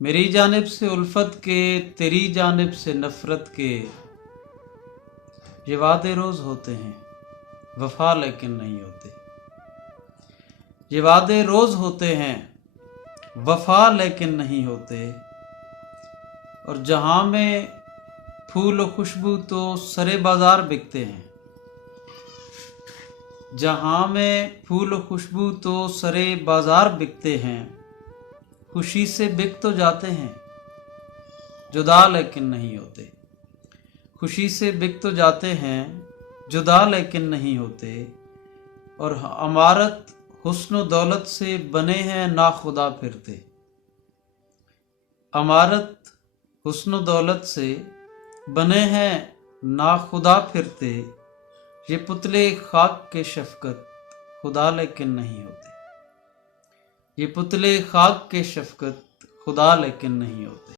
میری جانب سے الفت کے، تیری جانب سے نفرت کے، یہ وعدے روز ہوتے ہیں وفا لیکن نہیں ہوتے۔ یہ وعدے روز ہوتے ہیں وفا لیکن نہیں ہوتے، اور جہاں میں پھول و خوشبو تو سرے بازار بکتے ہیں۔ جہاں میں پھول و خوشبو تو سرے بازار بکتے ہیں، خوشی سے بک تو جاتے ہیں جدا لیکن نہیں ہوتے۔ خوشی سے بک تو جاتے ہیں جدا لیکن نہیں ہوتے، اور عمارت حسن و دولت سے بنے ہیں ناخدا پھرتے۔ عمارت حسن و دولت سے بنے ہیں ناخدا پھرتے، یہ پتلے خاک کے شفقت خدا لیکن نہیں ہوتے۔ یہ پتلے خاک کے شفقت خدا لیکن نہیں ہوتے۔